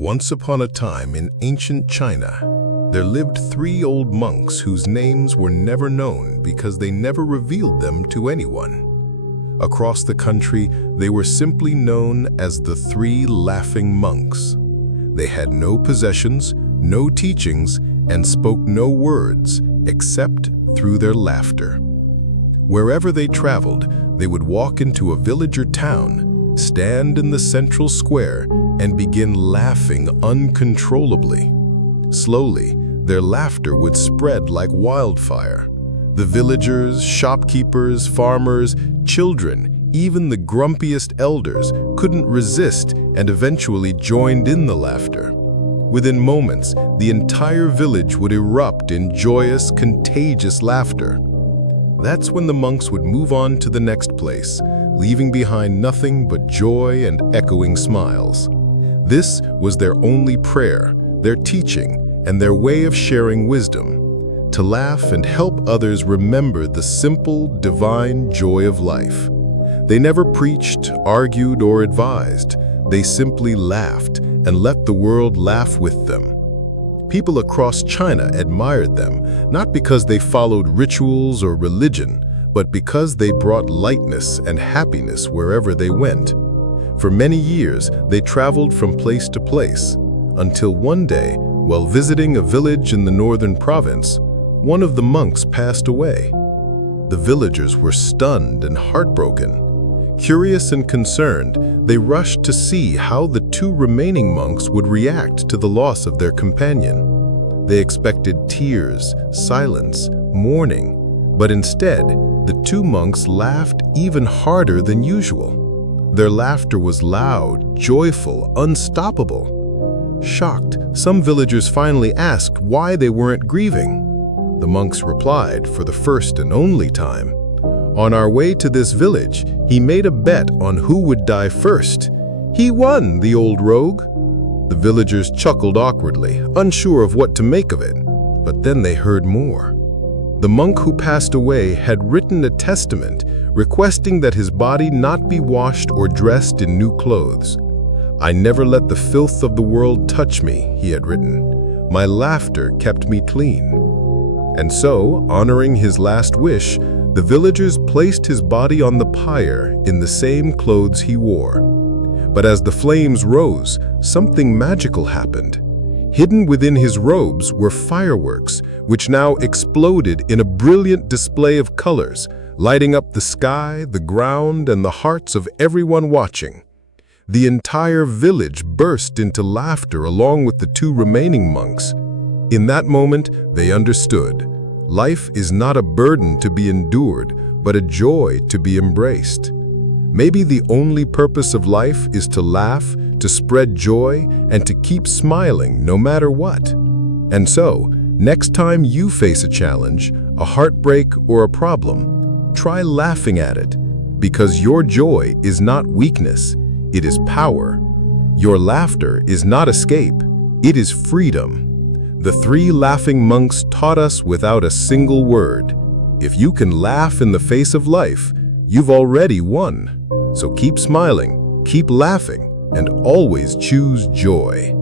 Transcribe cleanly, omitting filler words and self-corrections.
Once upon a time in ancient China, there lived three old monks whose names were never known because they never revealed them to anyone. Across the country, they were simply known as the Three Laughing Monks. They had no possessions, no teachings, and spoke no words except through their laughter. Wherever they traveled, they would walk into a village or town, stand in the central square, and begin laughing uncontrollably. Slowly, their laughter would spread like wildfire. The villagers, shopkeepers, farmers, children, even the grumpiest elders couldn't resist and eventually joined in the laughter. Within moments, the entire village would erupt in joyous, contagious laughter. That's when the monks would move on to the next place, leaving behind nothing but joy and echoing smiles. This was their only prayer, their teaching, and their way of sharing wisdom, to laugh and help others remember the simple, divine joy of life. They never preached, argued, or advised. They simply laughed and let the world laugh with them. People across China admired them, not because they followed rituals or religion, but because they brought lightness and happiness wherever they went. For many years, they traveled from place to place, until one day, while visiting a village in the northern province, one of the monks passed away. The villagers were stunned and heartbroken. Curious and concerned, they rushed to see how the two remaining monks would react to the loss of their companion. They expected tears, silence, mourning, but instead, the two monks laughed even harder than usual. Their laughter was loud, joyful, unstoppable. Shocked, some villagers finally asked why they weren't grieving. The monks replied, for the first and only time, "On our way to this village, he made a bet on who would die first. He won, the old rogue." The villagers chuckled awkwardly, unsure of what to make of it. But then they heard more. The monk who passed away had written a testament requesting that his body not be washed or dressed in new clothes. "I never let the filth of the world touch me," he had written. "My laughter kept me clean." And so, honoring his last wish, the villagers placed his body on the pyre in the same clothes he wore. But as the flames rose, something magical happened. Hidden within his robes were fireworks, which now exploded in a brilliant display of colors, lighting up the sky, the ground, and the hearts of everyone watching. The entire village burst into laughter along with the two remaining monks. In that moment, they understood. Life is not a burden to be endured, but a joy to be embraced. Maybe the only purpose of life is to laugh, to spread joy, and to keep smiling no matter what. And so, next time you face a challenge, a heartbreak, or a problem, try laughing at it, because your joy is not weakness, it is power. Your laughter is not escape, it is freedom. The three laughing monks taught us without a single word. If you can laugh in the face of life, you've already won. So keep smiling, keep laughing, and always choose joy.